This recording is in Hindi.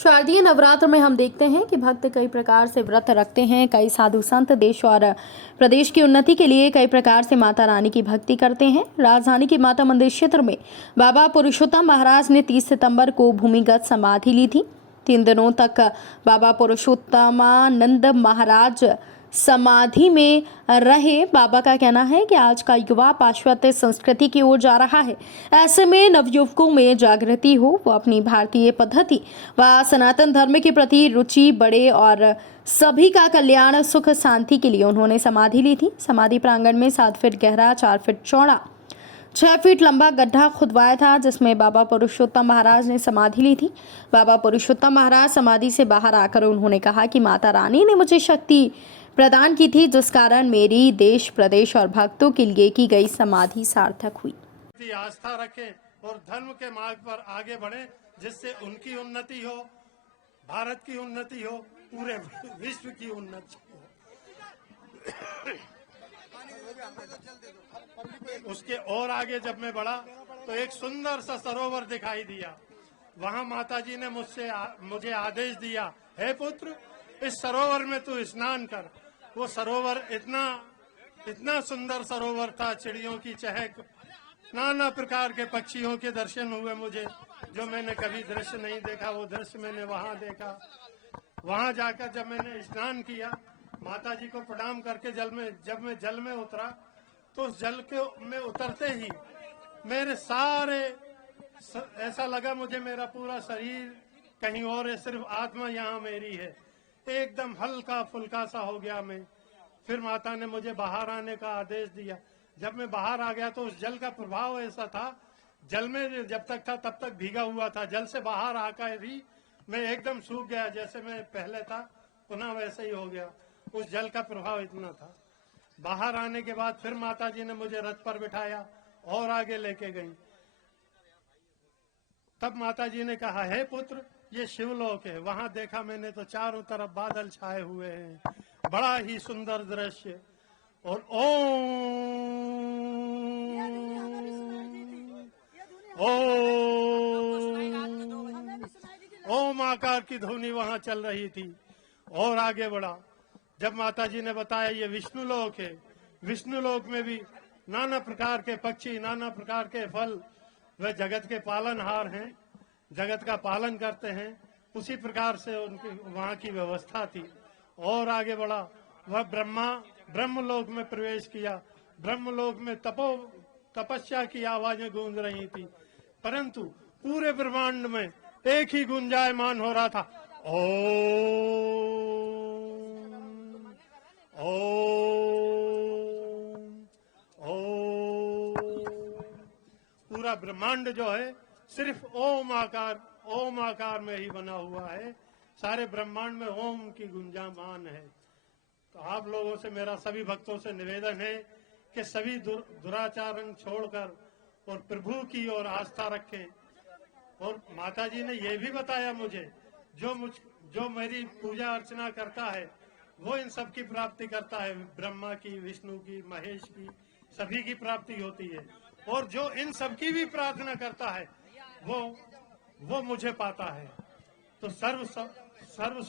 शारदीय नवरात्र में हम देखते हैं कि भक्त कई प्रकार से व्रत रखते हैं। कई साधु संत देश और प्रदेश की उन्नति के लिए कई प्रकार से माता रानी की भक्ति करते हैं। राजधानी के माता मंदिर क्षेत्र में बाबा पुरुषोत्तम महाराज ने 30 सितंबर को भूमिगत समाधि ली थी। 3 दिनों तक बाबा पुरुषोत्तमानंद महाराज समाधि में रहे। बाबा का कहना है कि आज का युवा पाश्चात्य संस्कृति की ओर जा रहा है। ऐसे में नवयुवकों में जागृति हो, वो अपनी भारतीय पद्धति व सनातन धर्म के प्रति रुचि बढ़े और सभी का कल्याण सुख शांति के लिए उन्होंने समाधि ली थी। समाधि प्रांगण में 7 फीट गहरा, 4 फीट चौड़ा, 6 फीट लंबा गड्ढा खुदवाया था, जिसमें बाबा पुरुषोत्तम महाराज ने समाधि ली थी। बाबा पुरुषोत्तम महाराज समाधि से बाहर आकर उन्होंने कहा कि माता रानी ने मुझे शक्ति प्रदान की थी, जिस कारण मेरी देश, प्रदेश और भक्तों के लिए की गई समाधि सार्थक हुई। आस्था रखें और धर्म के मार्ग पर आगे बढ़ें, जिससे उनकी उन्नति हो, भारत की उन्नति हो, पूरे विश्व की उन्नति हो। उसके और आगे जब मैं बढ़ा तो एक सुंदर सा सरोवर दिखाई दिया। वहां माताजी ने मुझे आदेश दिया, हे पुत्र, इस सरोवर में तू स्नान कर। वो सरोवर इतना सुंदर सरोवर था, चिड़ियों की चहक, नाना प्रकार के पक्षियों के दर्शन हुए मुझे, जो मैंने कभी दृश्य नहीं देखा, वो दृश्य मैंने वहां देखा। वहां जाकर जब मैंने स्नान किया, माताजी को प्रणाम करके जब मैं जल में उतरा, तो उस जल के में उतरते ही मेरे सारे ऐसा लगा मुझे मेरा पूरा शरीर कहीं और है, सिर्फ आत्मा यहाँ मेरी है। एकदम हल्का फुल्का सा हो गया मैं। फिर माता ने मुझे बाहर आने का आदेश दिया। जब मैं बाहर आ गया तो उस जल का प्रभाव ऐसा था, जल में जब तक था तब तक भीगा हुआ था, जल से बाहर आकर ही मैं एकदम सूख गया, जैसे मैं पहले था पुनः वैसे ही हो गया। उस जल का प्रभाव इतना था। बाहर आने के बाद फिर माताजी ने मुझे रथ पर बिठाया और आगे लेके गई। तब माताजी ने कहा, हे पुत्र, ये शिवलोक है। वहां देखा मैंने तो चारों तरफ बादल छाए हुए हैं, बड़ा ही सुंदर दृश्य। और ओम आकार की ध्वनि वहां चल रही थी। और आगे बढ़ा, जब माताजी ने बताया ये विष्णु लोक है। विष्णु लोक में भी नाना प्रकार के पक्षी, नाना प्रकार के फल, वे जगत के पालनहार हैं, जगत का पालन करते हैं। उसी प्रकार से उनकी वहां की व्यवस्था थी। और आगे बढ़ा, वह ब्रह्मलोक में प्रवेश किया। ब्रह्मलोक में तपस्या की आवाजें गूंज रही थी, परंतु पूरे ब्रह्मांड में एक ही गुंजायमान हो रहा था, पूरा ब्रह्मांड जो है सिर्फ ओम आकार में ही बना हुआ है। सारे ब्रह्मांड में ओम की गुंजायमान है। तो आप लोगों से, मेरा सभी भक्तों से निवेदन है कि सभी दुराचरण छोड़कर और प्रभु की ओर आस्था रखें। और माताजी ने यह भी बताया मुझे, जो मेरी पूजा अर्चना करता है वो इन सब की प्राप्ति करता है। ब्रह्मा की, विष्णु की, महेश की, सभी की प्राप्ति होती है। और जो इन सब की भी प्रार्थना करता है वो मुझे पाता है। तो सर्व